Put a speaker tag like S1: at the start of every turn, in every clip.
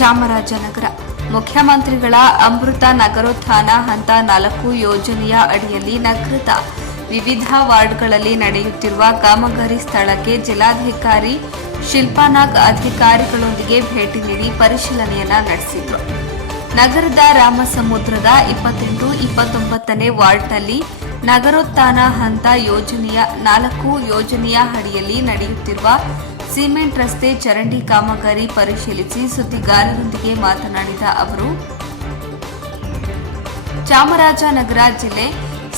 S1: ಚಾಮರಾಜನಗರ. ಮುಖ್ಯಮಂತ್ರಿಗಳ ಅಮೃತ ನಗರೋತ್ಥಾನ ಹಂತ ನಾಲ್ಕು ಯೋಜನೆಯ ಅಡಿಯಲ್ಲಿ ನಗರದ ವಿವಿಧ ವಾರ್ಡ್ಗಳಲ್ಲಿ ನಡೆಯುತ್ತಿರುವ ಕಾಮಗಾರಿ ಸ್ಥಳಕ್ಕೆ ಜಿಲ್ಲಾಧಿಕಾರಿ ಶಿಲ್ಪಾನಾಗ್ ಅಧಿಕಾರಿಗಳೊಂದಿಗೆ ಭೇಟಿ ನೀಡಿ ಪರಿಶೀಲನೆಯನ್ನ ನಡೆಸಿದರು. ನಗರದ ರಾಮಸಮುದ್ರದ ಇಪ್ಪತ್ತೆಂಟು, ಇಪ್ಪತ್ತೊಂಬತ್ತನೇ ವಾರ್ಡ್ನಲ್ಲಿ ನಗರೋತ್ಥಾನ ಹಂತ ಯೋಜನೆಯ ನಾಲ್ಕು ಯೋಜನೆಯ ಅಡಿಯಲ್ಲಿ ನಡೆಯುತ್ತಿರುವ ಸಿಮೆಂಟ್ ರಸ್ತೆ ಚರಂಡಿ ಕಾಮಗಾರಿ ಪರಿಶೀಲಿಸಿ ಸುದ್ದಿಗಾರರೊಂದಿಗೆ ಮಾತನಾಡಿದ ಅವರು, ಚಾಮರಾಜನಗರ ಜಿಲ್ಲೆ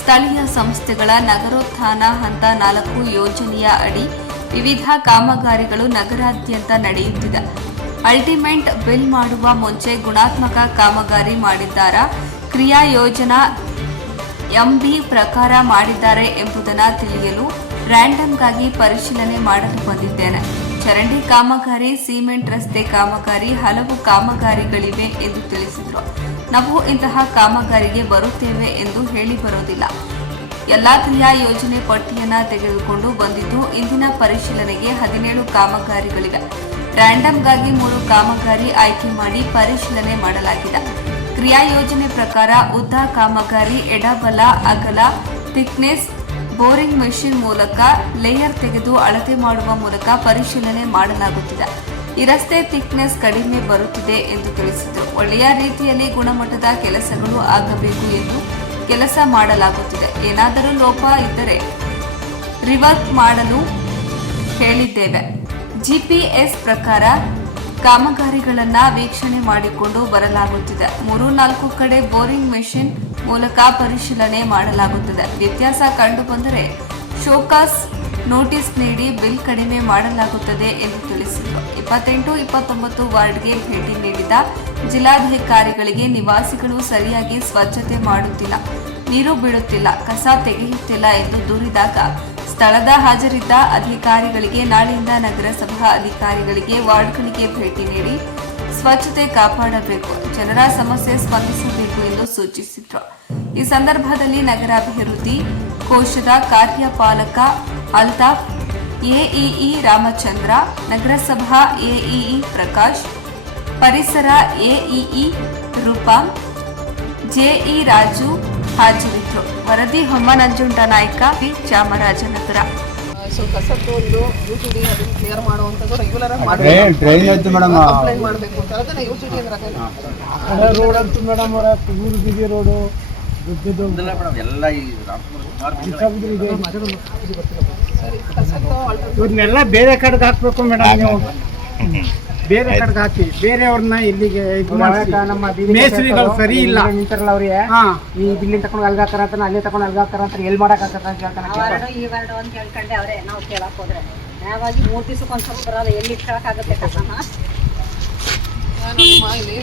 S1: ಸ್ಥಳೀಯ ಸಂಸ್ಥೆಗಳ ನಗರೋತ್ಥಾನ ಹಂತ ನಾಲ್ಕು ಯೋಜನೆಯ ಅಡಿ ವಿವಿಧ ಕಾಮಗಾರಿಗಳು ನಗರಾದ್ಯಂತ ನಡೆಯುತ್ತಿದೆ. ಅಲ್ಟಿಮೇಟ್ ಬಿಲ್ ಮಾಡುವ ಮುಂಚೆ ಗುಣಾತ್ಮಕ ಕಾಮಗಾರಿ ಮಾಡಿದ್ದಾರ, ಕ್ರಿಯಾ ಯೋಜನಾ ಎಂಬಿ ಪ್ರಕಾರ ಮಾಡಿದ್ದಾರೆ ಎಂಬುದನ್ನು ತಿಳಿಯಲು ರ್ಯಾಂಡಮ್ಗಾಗಿ ಪರಿಶೀಲನೆ ಮಾಡಲು ಬಂದಿದ್ದೇನೆ. ಚರಂಡಿ ಕಾಮಗಾರಿ, ಸಿಮೆಂಟ್ ರಸ್ತೆ ಕಾಮಗಾರಿ, ಹಲವು ಕಾಮಗಾರಿಗಳಿವೆ ಎಂದು ತಿಳಿಸಿದರು. ನಾವು ಇಂತಹ ಕಾಮಗಾರಿಗೆ ಬರುತ್ತೇವೆ ಎಂದು ಹೇಳಿ ಬರೋದಿಲ್ಲ. ಎಲ್ಲ ಕ್ರಿಯಾ ಯೋಜನೆ ಪಟ್ಟಿಯನ್ನು ತೆಗೆದುಕೊಂಡು ಬಂದಿದ್ದು ಇಂದಿನ ಪರಿಶೀಲನೆಗೆ ಹದಿನೇಳು ಕಾಮಗಾರಿಗಳಿವೆ. ರ್ಯಾಂಡಮ್ಗಾಗಿ ಮೂರು ಕಾಮಗಾರಿ ಆಯ್ಕೆ ಮಾಡಿ ಪರಿಶೀಲನೆ ಮಾಡಲಾಗಿದೆ. ಕ್ರಿಯಾ ಯೋಜನೆ ಪ್ರಕಾರ ಉದ್ದ ಕಾಮಗಾರಿ, ಎಡಬಲ, ಅಗಲ ಥಿಕ್ನೆಸ್ ಬೋರಿಂಗ್ ಮೆಷಿನ್ ಮೂಲಕ ಲೇಯರ್ ತೆಗೆದು ಅಳತೆ ಮಾಡುವ ಮೂಲಕ ಪರಿಶೀಲನೆ ಮಾಡಲಾಗುತ್ತಿದೆ. ಈ ರಸ್ತೆ ಥಿಕ್ನೆಸ್ ಕಡಿಮೆ ಬರುತ್ತಿದೆ ಎಂದು ತಿಳಿಸಿದರು. ಒಳ್ಳೆಯ ರೀತಿಯಲ್ಲಿ ಗುಣಮಟ್ಟದ ಕೆಲಸಗಳು ಆಗಬೇಕು ಎಂದು ಕೆಲಸ ಮಾಡಲಾಗುತ್ತಿದೆ. ಏನಾದರೂ ಲೋಪ ಇದ್ದರೆ ರಿವರ್ಕ್ ಮಾಡಲು ಹೇಳಿದ್ದೇವೆ. ಜಿಪಿಎಸ್ ಪ್ರಕಾರ ಕಾಮಗಾರಿಗಳನ್ನು ವೀಕ್ಷಣೆ ಮಾಡಿಕೊಂಡು ಬರಲಾಗುತ್ತಿದೆ. ಮೂರು ನಾಲ್ಕು ಕಡೆ ಬೋರಿಂಗ್ ಮೆಷಿನ್ ಮೂಲಕ ಪರಿಶೀಲನೆ ಮಾಡಲಾಗುತ್ತದೆ. ವ್ಯತ್ಯಾಸ ಕಂಡುಬಂದರೆ ಶೋಕಾಸ್ ನೋಟಿಸ್ ನೀಡಿ ಬಿಲ್ ಕಡಿಮೆ ಮಾಡಲಾಗುತ್ತದೆ ಎಂದು ತಿಳಿಸಿದರು. ಇಪ್ಪತ್ತೆಂಟು, ಇಪ್ಪತ್ತೊಂಬತ್ತು ವಾರ್ಡ್ಗೆ ಭೇಟಿ ನೀಡಿದ ಜಿಲ್ಲಾಧಿಕಾರಿಗಳಿಗೆ ನಿವಾಸಿಗಳು ಸರಿಯಾಗಿ ಸ್ವಚ್ಛತೆ ಮಾಡುತ್ತಿಲ್ಲ. ನೀರು ಬಿಡುತ್ತಿಲ್ಲ ಕಸ ತೆಗೆಯುತ್ತಿಲ್ಲ ಎಂದು ದೂರಿದಾಗ ಸ್ಥಳದ ಹಾಜರಿದ್ದ ಅಧಿಕಾರಿಗಳಿಗೆ ನಾಳೆಯಿಂದ ನಗರಸಭಾ ಅಧಿಕಾರಿಗಳಿಗೆ ವಾರ್ಡ್ಗಳಿಗೆ ಭೇಟಿ ನೀಡಿ ಸ್ವಚ್ಛತೆ ಕಾಪಾಡಬೇಕು, ಜನರ ಸಮಸ್ಯೆ ಸ್ಪಂದಿಸಬೇಕು ಎಂದು ಸೂಚಿಸಿದರು. ಈ ಸಂದರ್ಭದಲ್ಲಿ ನಗರಾಭಿವೃದ್ಧಿ ಕೋಶದ ಕಾರ್ಯಪಾಲಕ ಅಲ್ತಾಫ್, ಎಇಇ ರಾಮಚಂದ್ರ, ನಗರಸಭಾ ಎಇಇ ಪ್ರಕಾಶ್, ಪರಿಸರ ಎಇಇ ರೂಪಾ, ಜೆಇ ರಾಜು ಹಾಜರಿದ್ದರು. ವರದಿ ಹೊಮ್ಮನಂಜುಂಡ ನಾಯ್ಕ, ಚಾಮರಾಜನಗರ.
S2: ಸೊ ಕಸದ್ದು ಒಂದು ಯು ಟಿ ಡಿ ಅದನ್ನ ಕ್ಲಿಯರ್ ಮಾಡುವಂಥದ್ದು ರೆಗ್ಯುಲರ್ ಆಗಿ
S3: ಡ್ರೈನ್ ಡ್ರೈನ್ ಐತೆ ಮೇಡಮ್
S2: ಕಂಪ್ಲೇಂಟ್ ಮಾಡಬೇಕು ಅಂತ ಅದನ್ನ ಯು ಟಿ ಡಿ ಅಂದ್ರೆ
S3: ರೋಡ್ ಅಂತೂ ಮೇಡಮ್ ಅವರ ಊರು ಬಿಗಿ ರೋಡು ದೊಡ್ಡದು
S4: ಮೇಡಮ್ ಎಲ್ಲ ಈ
S2: ಸರಿ ಕಸದ್ದು ಆಲ್ಟರ್
S3: ಇವ್ರನ್ನೆಲ್ಲ ಬೇರೆ ಕಡೆಗೆ ಹಾಕ್ಬೇಕು ಮೇಡಮ್ ನೀವು. ಬೇರೆ ಕಡೆಗೆ ಹಾಕಿ ಬೇರೆಯವ್ರನ್ನ ಇಲ್ಲಿಗೆ ಇದು ಮಾಡ್ಸಿ.
S5: ನಮ್ಮ
S3: ಮೇಸ್ತ್ರಿಗಳು ಸರಿ ಇಲ್ಲ.
S5: ನಿಂತಾರಲ್ಲ ಅವ್ರಿಗೆ
S3: ಹಾ.
S5: ಈ ಬಿಲ್ಲಿಂಗ್ ತಗೊಂಡು ಅಲ್ಗ ಹಾಕ್ತಾರ ಅಂತ ಅಲ್ಲೇ ತಕೊಂಡು ಅಲ್ಗ ಹಾಕ್ತಾರ ಅಂತ ಎಲ್ಲಿ ಮಾಡಕ್ ಅಂತ ಹೇಳ್ತಾರೆ
S6: ವಾರ್ಡು ಈ ವಾರ್ಡು ಅಂತ ಹೇಳ್ಕೊಂಡೆ ಅವರೇ ನಾವು ಕೇಳಕ್ ಹೋದ್ರೆ. ನಾವಾಗಿ ಮೂರು ದಿವಸಕ್ಕೆ ಒಂದು ಸ್ವಲ್ಪ ಬರೋದು ಎಲ್ಲಿ ಇಟ್ಕೊಳಕ್ಕಾಗುತ್ತೆ ಕಸನ
S2: ಇಲ್ಲಿ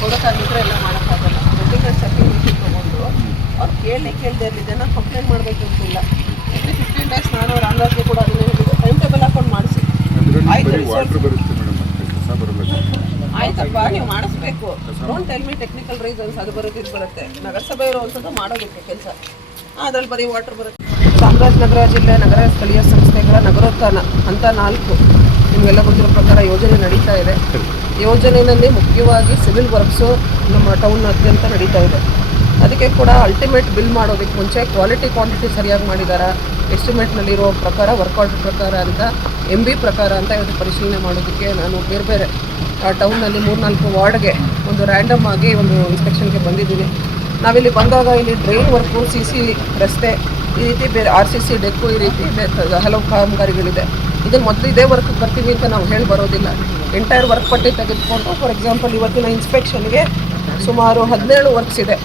S2: ಕೊಡೋಕ್ಕಾಗಿದ್ರೆ ಎಲ್ಲ ಮಾಡೋಕ್ಕಾಗಲ್ಲ. ಸರ್ಟಿಫಿಕೇಟ್ ಅವ್ರು ಕೇಳಿ ಕೇಳದೆ ಇರಲಿ ಜನ ಕಂಪ್ಲೇಂಟ್ ಮಾಡಬೇಕು ಅಂತಿಲ್ಲ. ಎವ್ರಿ ಫಿಫ್ಟೀನ್ ಡೇಸ್ ನಾನು ಕೂಡ ಅದನ್ನೇ ಹೇಳಿದ್ದು. ಟೈಮ್ ಟೇಬಲ್ ಹಾಕೊಂಡು ಮಾಡಿಸಿ. ಆಯ್ತಪ್ಪ ನೀವು ಮಾಡಿಸ್ಬೇಕು. Don't tell me technical reasons ಅದು ಬರುತ್ತೆ ಇದು ಬರುತ್ತೆ. ನಗರಸಭೆ ಇರುವಂಥದ್ದು ಮಾಡೋದಕ್ಕೆ ಕೆಲಸ. ಅದ್ರಲ್ಲಿ ಬರೀ ವಾಟರ್ ಬರುತ್ತೆ. ಚಾಮರಾಜನಗರ ಜಿಲ್ಲೆ ನಗರ ಸ್ಥಳೀಯ ಸಂಸ್ಥೆಗಳ ನಗರೋತ್ಥಾನ ಹಂತ ನಾಲ್ಕು. ನಿಮಗೆಲ್ಲ ಗೊತ್ತಿರೋ ಪ್ರಕಾರ ಯೋಜನೆ ನಡೀತಾ ಇದೆ. ಯೋಜನೆಯಲ್ಲಿ ಮುಖ್ಯವಾಗಿ ಸಿವಿಲ್ ವರ್ಕ್ಸು ನಮ್ಮ ಟೌನ್ ಅತ್ಯಂತ ನಡೀತಾ ಇದೆ. ಅದಕ್ಕೆ ಕೂಡ ಅಲ್ಟಿಮೇಟ್ ಬಿಲ್ ಮಾಡೋದಕ್ಕೆ ಮುಂಚೆ ಕ್ವಾಲಿಟಿ ಕ್ವಾಂಟಿಟಿ ಸರಿಯಾಗಿ ಮಾಡಿದ್ದಾರೆ ಎಸ್ಟಿಮೇಟ್ನಲ್ಲಿರೋ ಪ್ರಕಾರ ವರ್ಕೌಟ್ ಪ್ರಕಾರ ಅಂತ ಎಂ ಬಿ ಪ್ರಕಾರ ಅಂತ ಇವತ್ತು ಪರಿಶೀಲನೆ ಮಾಡೋದಕ್ಕೆ ನಾನು ಬೇರೆ ಬೇರೆ, ಆ ಟೌನ್ನಲ್ಲಿ ಮೂರ್ನಾಲ್ಕು ವಾರ್ಡ್ಗೆ ಒಂದು ರ್ಯಾಂಡಮ್ ಆಗಿ ಒಂದು ಇನ್ಸ್ಪೆಕ್ಷನ್ಗೆ ಬಂದಿದ್ದೀನಿ. ನಾವಿಲ್ಲಿ ಬಂದಾಗ ಇಲ್ಲಿ ಡ್ರೈನ್ ವರ್ಕು ಸಿ ಸಿ ರಸ್ತೆ, ಈ ರೀತಿ ಬೇರೆ ಆರ್ ಸಿ ಸಿ ಡೆಕ್ಕು ಈ ರೀತಿ ಹಲವು ಕಾಮಗಾರಿಗಳಿದೆ. ಇದನ್ನು ಮೊದಲು ಇದೇ ವರ್ಕ್ ಬರ್ತೀವಿ ಅಂತ ನಾವು ಹೇಳಿ ಬರೋದಿಲ್ಲ. ಎಂಟೈರ್ ವರ್ಕ್ ಪಟ್ಟಿ ತೆಗೆದುಕೊಂಡು ಫಾರ್ ಎಕ್ಸಾಂಪಲ್ ಇವತ್ತಿನ ಇನ್ಸ್ಪೆಕ್ಷನ್ಗೆ ಸುಮಾರು ಹದಿನೇಳು ವರ್ಕ್ಸ್ ಇದೆ.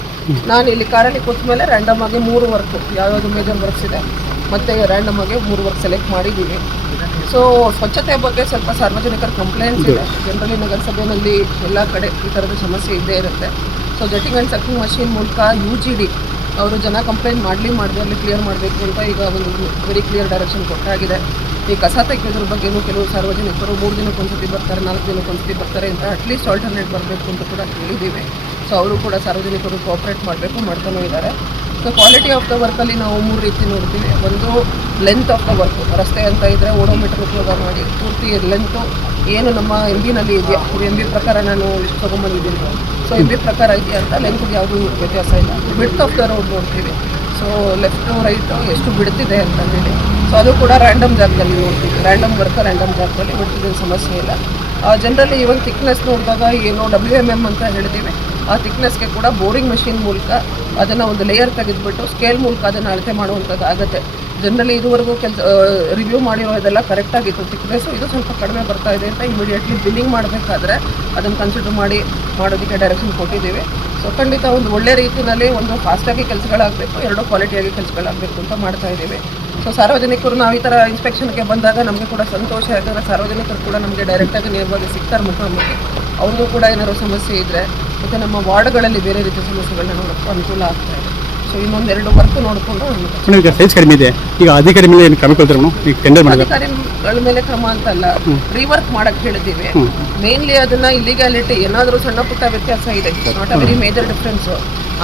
S2: ನಾನು ಇಲ್ಲಿ ಕಾರಲ್ಲಿ ಕೂತ ಮೇಲೆ ರ್ಯಾಂಡಮ್ ಆಗಿ ಮೂರು ವರ್ಕ್ ಯಾವ್ಯಾವುದು ಮೇಜರ್ ವರ್ಕ್ಸ್ ಇದೆ ಮತ್ತೆ ರ್ಯಾಂಡಮ್ ಆಗಿ ಮೂರು ವರ್ಕ್ ಸೆಲೆಕ್ಟ್ ಮಾಡಿದ್ದೀವಿ ಸೊ ಸ್ವಚ್ಛತೆ ಬಗ್ಗೆ ಸ್ವಲ್ಪ ಸಾರ್ವಜನಿಕರ ಕಂಪ್ಲೇಂಟ್ಸ್ ಇದೆ. ಜನರಲಿ ನಗರಸಭೆಯಲ್ಲಿ ಎಲ್ಲ ಕಡೆ ಈ ಥರದ ಸಮಸ್ಯೆ ಇದ್ದೇ ಇರುತ್ತೆ. So jetting and sucking machine ಮೂಲಕ ಯು ಜಿ ಡಿ ಅವರು ಜನ ಕಂಪ್ಲೇಂಟ್ ಮಾಡಲಿ ಮಾಡದೆ ಅಲ್ಲಿ ಕ್ಲಿಯರ್ ಮಾಡಬೇಕು ಅಂತ ಈಗ ಒಂದು ವೆರಿ ಕ್ಲಿಯರ್ ಡೈರೆಕ್ಷನ್ ಕೊಟ್ಟಾಗಿದೆ. ಈ ಕಸ ತೆಗೆಯೋದ್ರ ಬಗ್ಗೆಯೂ ಕೆಲವು ಸಾರ್ವಜನಿಕರು ಮೂರು ದಿನಕ್ಕೆ ಒಂದ್ಸತಿ ಬರ್ತಾರೆ, ನಾಲ್ಕು ದಿನಕ್ಕೆ ಒಂದ್ಸತಿ ಬರ್ತಾರೆ ಅಂತ ಅಟ್ಲೀಸ್ಟ್ ಆಲ್ಟರ್ನೇಟ್ ಬರಬೇಕು ಅಂತ ಕೂಡ ಹೇಳಿದ್ದೀವಿ ಸೊ ಅವರು ಕೂಡ ಸಾರ್ವಜನಿಕರು ಕೋಆಪ್ರೇಟ್ ಮಾಡಬೇಕು, ಮಾಡ್ತಾನೂ ಇದ್ದಾರೆ. ಸೊ ಕ್ವಾಲಿಟಿ ಆಫ್ ದ ವರ್ಕಲ್ಲಿ ನಾವು ಮೂರು ರೀತಿ ನೋಡ್ತೀವಿ. ಒಂದು ಲೆಂತ್ ಆಫ್ ದ ವರ್ಕ್ ರಸ್ತೆ ಅಂತ ಇದ್ದರೆ ಓಡೋಮೀಟರ್ ಉಪಯೋಗ ಮಾಡಿ, ಪೂರ್ತಿ ಲೆಂತು ಏನು ನಮ್ಮ ಎಂ ಬಿನಲ್ಲಿ ಇದೆಯಾ? ಇದು ಎಂ ಬಿ ಪ್ರಕಾರ ನಾನು ಇಷ್ಟು ತೊಗೊಂಬಂದಿದ್ದೀನಿ. ಸೊ ಎಂ ಬಿ ಪ್ರಕಾರ ಇದೆಯಾ ಅಂತ ಲೆಂತ್ಗೆ ಯಾವುದೂ ವ್ಯತ್ಯಾಸ ಇಲ್ಲ. ಬಿಡ್ತ್ ಆಫ್ ದ ರೋಡ್ ನೋಡ್ತೀವಿ. ಸೊ ಲೆಫ್ಟು ರೈಟು ಎಷ್ಟು ಬಿಡ್ತಿದೆ ಅಂತ ಹೇಳಿ. ಸೊ ಅದು ಕೂಡ ರ್ಯಾಂಡಮ್ ಜಾಗದಲ್ಲಿ ನೋಡ್ತೀವಿ. ರ್ಯಾಂಡಮ್ ವರ್ಕ್ ರ್ಯಾಂಡಮ್ ಜಾಗದಲ್ಲಿ ಬಿಡ್ತಿದ್ದ ಸಮಸ್ಯೆ ಇಲ್ಲ. ಜನರಲಿ ಇವಾಗ ಥಿಕ್ನೆಸ್ ನೋಡಿದಾಗ ಏನು ಡಬ್ಲ್ಯೂ ಎಂ ಎಂ ಅಂತ ಹೇಳ್ತೀವಿ. ಆ ಥಿಕ್ನೆಸ್ಗೆ ಕೂಡ ಬೋರಿಂಗ್ ಮಷಿನ್ ಮೂಲಕ ಅದನ್ನು ಒಂದು ಲೇಯರ್ ತೆಗೆದುಬಿಟ್ಟು ಸ್ಕೇಲ್ ಮೂಲಕ ಅದನ್ನು ಅಳತೆ ಮಾಡುವಂಥದ್ದು ಆಗುತ್ತೆ. ಜನರಲಿ ಇದುವರೆಗೂ ಕೆಲಸ ರಿವ್ಯೂ ಮಾಡಿರೋ ಇದೆಲ್ಲ ಕರೆಕ್ಟಾಗಿತ್ತು ಥಿಕ್ನೆಸ್ಸು ಇದು ಸ್ವಲ್ಪ ಕಡಿಮೆ ಬರ್ತಾ ಇದೆ ಅಂತ ಇಮಿಡಿಯೇಟ್ಲಿ ಬಿಲ್ಲಿಂಗ್ ಮಾಡಬೇಕಾದ್ರೆ ಅದನ್ನು ಕನ್ಸಿಡರ್ ಮಾಡಿ, ಮಾಡೋದಕ್ಕೆ ಡೈರೆಕ್ಷನ್ ಕೊಟ್ಟಿದ್ದೀವಿ. ಸೊ ಖಂಡಿತ ಒಂದು ಒಳ್ಳೆ ರೀತಿಯಲ್ಲಿ ಒಂದು ಫಾಸ್ಟಾಗಿ ಕೆಲಸಗಳಾಗಬೇಕು, ಎರಡೂ ಕ್ವಾಲಿಟಿಯಾಗಿ ಕೆಲಸಗಳಾಗಬೇಕು ಅಂತ ಮಾಡ್ತಾ ಇದ್ದೀವಿ. ಸೊ ಸಾರ್ವಜನಿಕರು ನಾವು ಈ ಥರ ಇನ್ಸ್ಪೆಕ್ಷನ್ಗೆ ಬಂದಾಗ ನಮಗೆ ಕೂಡ ಸಂತೋಷ. ಯಾಕಂದರೆ ಸಾರ್ವಜನಿಕರು ಕೂಡ ನಮಗೆ ಡೈರೆಕ್ಟಾಗಿ ನೇರವಾಗಿ ಸಿಗ್ತಾರೆ ಮುಖಾಮುಖಿ. ಅವ್ರಿಗೂ ಕೂಡ ಏನಾದ್ರು ಸಮಸ್ಯೆ ಇದ್ದರೆ ಮತ್ತು ನಮ್ಮ ವಾರ್ಡ್ಗಳಲ್ಲಿ ಬೇರೆ ರೀತಿಯ ಸಮಸ್ಯೆಗಳನ್ನ ನೋಡೋಕ್ಕೂ ಅನುಕೂಲ ಆಗ್ತಾ ಇದೆ. ಸೊ ಇನ್ನೊಂದೆರಡು ವರ್ಕ್ ನೋಡಿಕೊಂಡು
S7: ಈಗ ಸೈಜ್ ಕಡಿಮೆ ಇದೆ. ಈಗ ಅಧಿಕಾರಿ ಮೇಲೆ ಏನು ಕ್ರಮ ಕೊಡ್ತಾರೆ ಈಗ ಟೆಂಡರ್ ಮಾಡಿ
S2: ಅಧಿಕಾರಿಗಳ ಮೇಲೆ ಕ್ರಮ ಅಂತಲ್ಲ ರೀವರ್ಕ್ ಮಾಡಕ್ಕೆ ಹೇಳಿದ್ದೀವಿ. ಮೇನ್ಲಿ ಅದನ್ನ ಇಲ್ಲಿಗ್ಯಾಲಿಟಿ ಏನಾದರೂ ಸಣ್ಣ ಪುಟ್ಟ ವ್ಯತ್ಯಾಸ ಇದೆ. Not a very major difference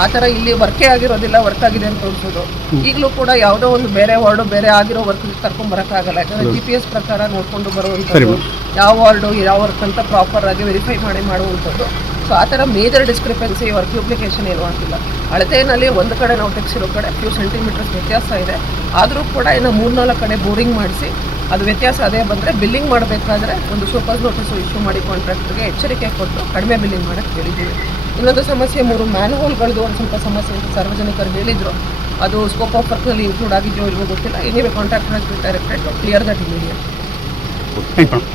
S2: ಆ ಥರ ಇಲ್ಲಿ ವರ್ಕೇ ಆಗಿರೋದಿಲ್ಲ ವರ್ಕ್ ಆಗಿದೆ ಅಂತ ತೋರಿಸೋದು. ಈಗಲೂ ಕೂಡ ಯಾವುದೋ ಒಂದು ಬೇರೆ ವಾರ್ಡು ಬೇರೆ ಆಗಿರೋ ವರ್ಕ್ ಕರ್ಕೊಂಡ್ ಬರೋಕ್ಕಾಗಲ್ಲ. ಯಾಕಂದ್ರೆ ಜಿ ಪಿ ಎಸ್ ಪ್ರಕಾರ ನೋಡ್ಕೊಂಡು ಬರುವಂಥದ್ದು ಯಾವ ವಾರ್ಡು ಯಾವ ವರ್ಕ್ ಅಂತ ಪ್ರಾಪರ್ ಆಗಿ ವೆರಿಫೈ ಮಾಡಿ ಮಾಡುವಂಥದ್ದು. ಸೊ ಆ ಥರ ಮೇಜರ್ ಡಿಸ್ಕ್ರಿಪೆನ್ಸಿ ವರ್ಕ್ ಡ್ಯೂಪ್ಲಿಕೇಶನ್ ಏನು ಅಂತಿಲ್ಲ ಅಳತೆಯಲ್ಲಿ ಒಂದು ಕಡೆ ನಾವು ತೆಗೆಸಿರೋ ಕಡೆ ಫ್ಯೂ ಸೆಂಟಿಮೀಟರ್ಸ್ ವ್ಯತ್ಯಾಸ ಇದೆ. ಆದರೂ ಕೂಡ ಇನ್ನು ಮೂರ್ನಾಲ್ಕು ಕಡೆ ಬೋರಿಂಗ್ ಮಾಡಿಸಿ ಅದು ವ್ಯತ್ಯಾಸ ಅದೇ ಬಂದರೆ ಬಿಲ್ಲಿಂಗ್ ಮಾಡಬೇಕಾದ್ರೆ ಒಂದು ಸೂಪರ್ ನೋಟಿಸು ಇಶ್ಯೂ ಮಾಡಿ ಕಾಂಟ್ರಾಕ್ಟರ್ಗೆ ಎಚ್ಚರಿಕೆ ಕೊಟ್ಟು ಕಡಿಮೆ ಬಿಲ್ಲಿಂಗ್ ಮಾಡೋಕ್ಕೆ ಹೇಳಿದ್ದೀವಿ. ಇನ್ನೊಂದು ಸಮಸ್ಯೆ ಮೂರು ಮ್ಯಾನ್ಹೋಲ್ಗಳದ್ದು ಒಂದು ಸ್ವಲ್ಪ ಸಮಸ್ಯೆ ಅಂತ ಸಾರ್ವಜನಿಕರು ಹೇಳಿದರು ಅದು ಸ್ಕೋಪ್ ಆಫ್ ವರ್ಕ್ನಲ್ಲಿ ಇನ್ಕ್ಲೂಡ್ ಆಗಿದೆಯೋ ಇಲ್ವೋ ಗೊತ್ತಿಲ್ಲ anyway contractor directed clear that immediate
S7: thank you madam